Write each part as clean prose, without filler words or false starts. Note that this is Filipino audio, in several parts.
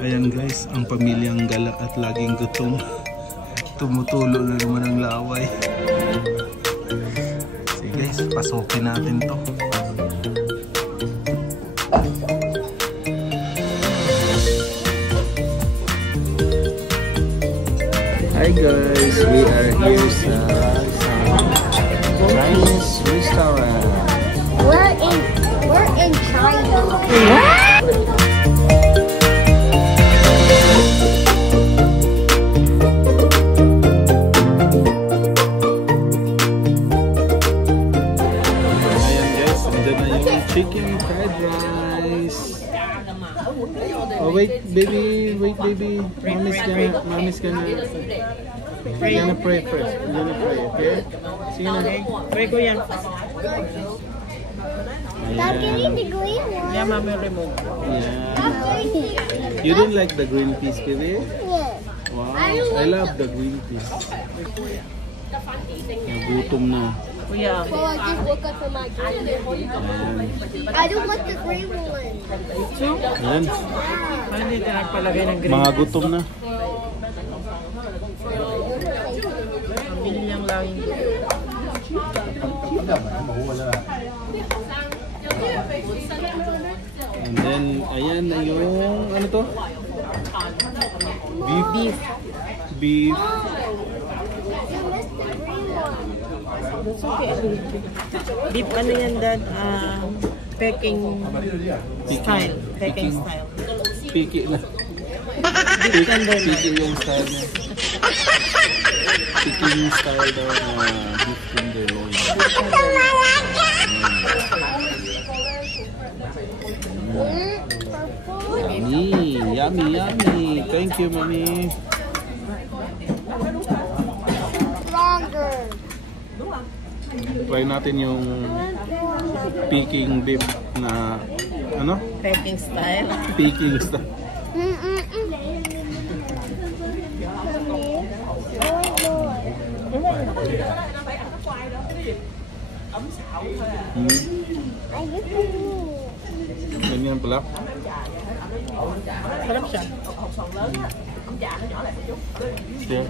Ayan guys, ang pamilyang Gala at laging gutom. Tumutulo na naman ang laway. Sige guys, pasukin natin to. Hi guys, we are here sa Chinese restaurant. We're in China. What? Chicken fried rice. Oh wait baby, Mommy's gonna pray first. We're gonna pray, okay? Sige na. Pray ko yan. Stop getting the green one. Yeah, Mommy, remove. Yeah. You don't like the green peas, baby? Yeah. Wow, I love the green peas. Nagutom na. Kuya. Well, I just woke up from my dream. I don't want the green one. Ayan. Ano dito nagpalagay ng green? Mga gutom na. Pambili niyang laging And then, ayan na yung, ano to? Beef. That's okay. Beef ano yan, Dad? Peking style. Peking style. Piki na. Beef tender na. Piki yung style niya. Piki yung style daw na beef tenderloin. Yummy. Thank you, Mommy. Longer. Try natin yung Peking beef na ano? Peking style. Peking style. Ganyan pala. Sarap siya. Yeah.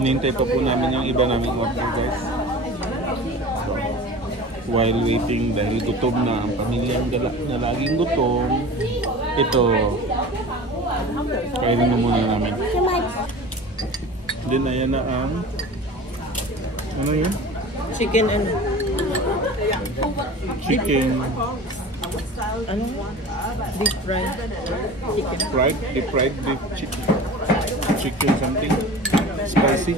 Nintay pa po namin yung iba naming order guys. While waiting dahil gutom na ang pamilyang Gala na laging gutom. Ito, kainin na muna namin. Then ayan na ang ano yun? Chicken and Chicken ano? Deep fried chicken. deep fried beef chicken something spicy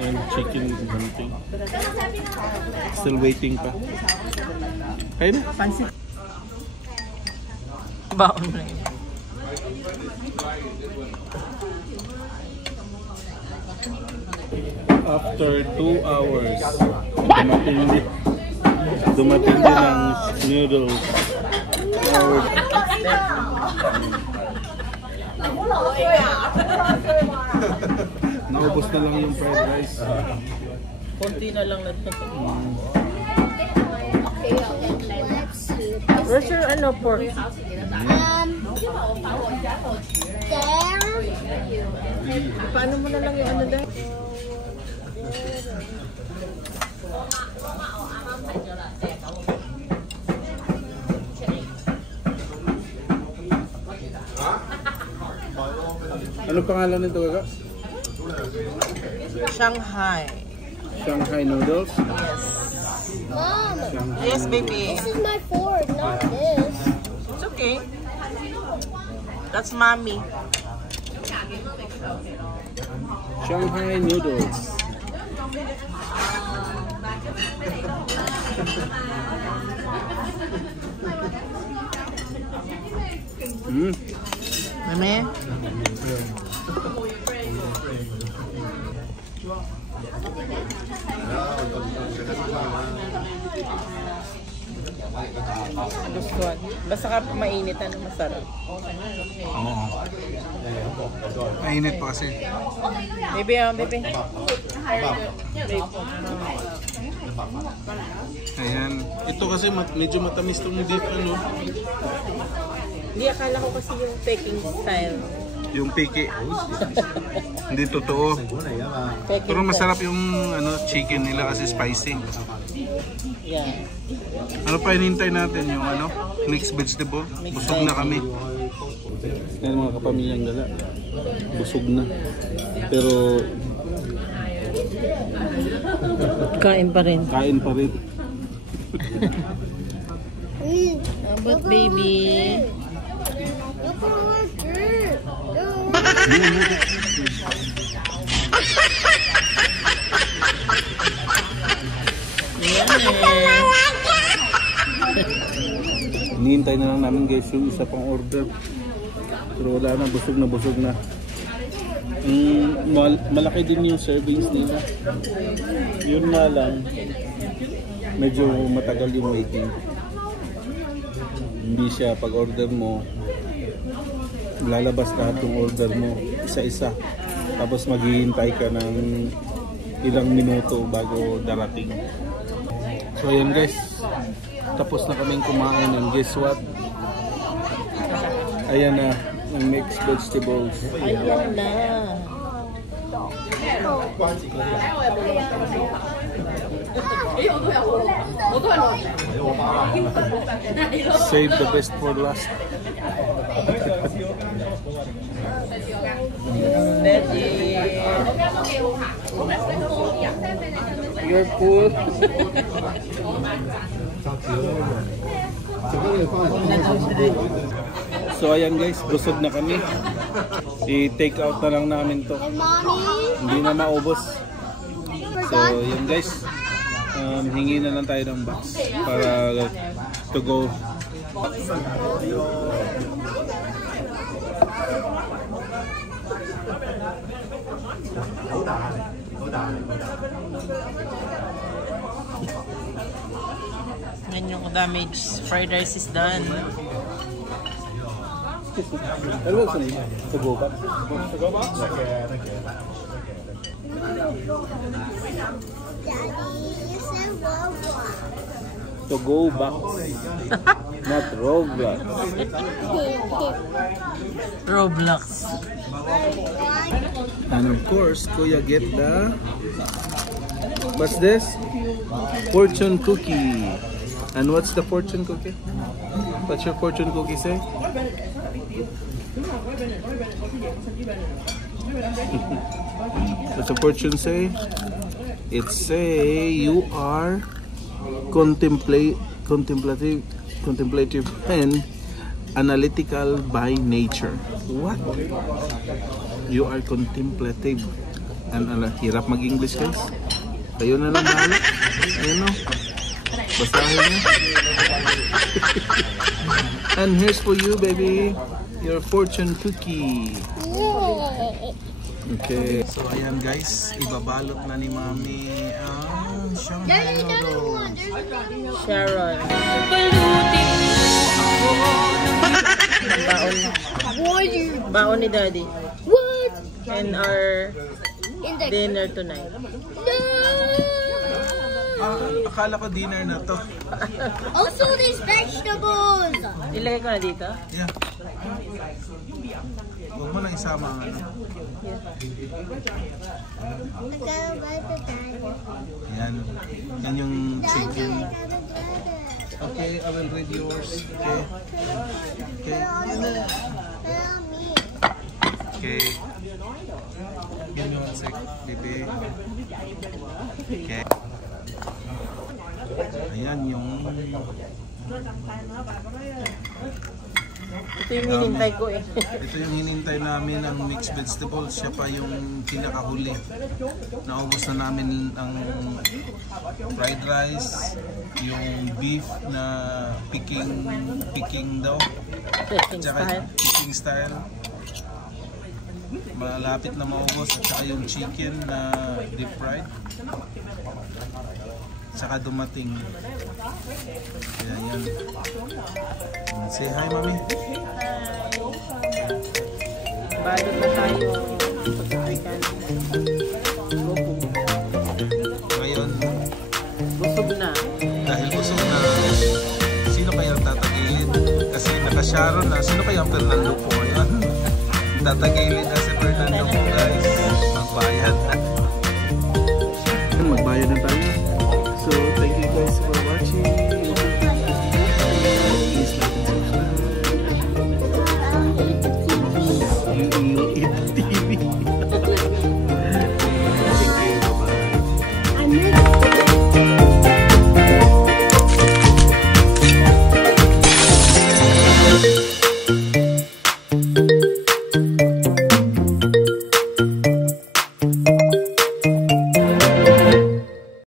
and chicken something. Still waiting pa. Kaya na? Fancy. Baon na yun. After 2 hours, dumating din ang noodles. Naubos na lang yung fried rice. Konti na lang natin. Where's your ano, pork? There. Paano mo na lang yung ano dahil? Ano pangalan nito, Kaka? Shanghai. Shanghai noodles? Yes. Mom, Yes, baby. this is my fork, not this. It's okay. That's mommy. Shanghai noodles. Mami? Gustuhan. Basta ka mainit, ano masarap. Oo. Mainit pa kasi. Baby, baby. Ayan. Ito kasi medyo matamis itong beef, ano? Hindi, akala ko kasi yung Peking style. Yung piki. Hindi totoo. Pero masarap yung chicken nila kasi spicy. Yeah. Ano pa hinintay natin? Yung mixed vegetable. Busog na kami. Yan mga kapamilyang gala. Busog na. Pero Kain pa rin. kain pa rin. But baby. Look at my shirt. Hinihintay na lang namin guys yung isa pang order. Pero wala na, busog na busog na. Malaki din yung servings nila. Yun nga lang, medyo matagal yung waiting. Hindi siya pag order mo, lalabas lahat yung order mo isa-isa. Tapos maghihintay ka ng ilang minuto bago darating. So ayan guys, tapos na kaming kumain and guess what? Ayan na, yung mixed vegetables. Ayan na. Save the best for last. You're full. So ayan guys, busog na kami. I-take out na lang namin to. And mommy, Hindi na maubos. So forgot. yun guys, hingi na lang tayo ng box para to go. Yan yung damaged fried rice is done. Ano ba ito? To go box? To go box? Daddy, you said Roblox. To go box. Not Roblox. Roblox. And of course, Kuya get the... What's this? Fortune cookie. And what's the fortune cookie? What's your fortune cookie say? What's the fortune say? It say you are contemplative and analytical by nature. What? You are contemplative and hirap mag-English guys. Kayo na lang bahala. Ayan o. Basahin niyo. And here's for you baby, your fortune cookie. Okay. So ayan guys, ibabalot na ni Mami ang Shanghai There's another noodles. one. There's another one. Sharon. Baon. Baon ni Daddy. What? And our In the dinner tonight. no. Akala ko dinner na to. Also, there's vegetables. Ilagay ko na dito. Yeah. Huwag mo nang isama ang ano. I'm gonna buy the daddy. Yan. Yan yung Daddy, chicken. I gotta get it. Okay, I will read yours. Okay. Okay. Tell me. Okay. Give me 1 sec, baby. Okay. Ayan yung... Ito yung hinintay ko eh. Ito yung hinintay namin ang mixed vegetables. Siya pa yung pinakahuli. Naubos na namin ang fried rice, yung beef na picking daw. Peking Tsaka style. picking style. Malapit na maubos. At saka yung chicken na deep fried. Tsaka dumating. Kaya yan. Say hi, Mami. Balot na tayo. Pagkain. Go. busog na. Dahil busog na, sino kaya ang tatagilid? Kasi naka-Sharon na, sino kaya ang Fernando po ngayon? Tatagilid na si Fernando po.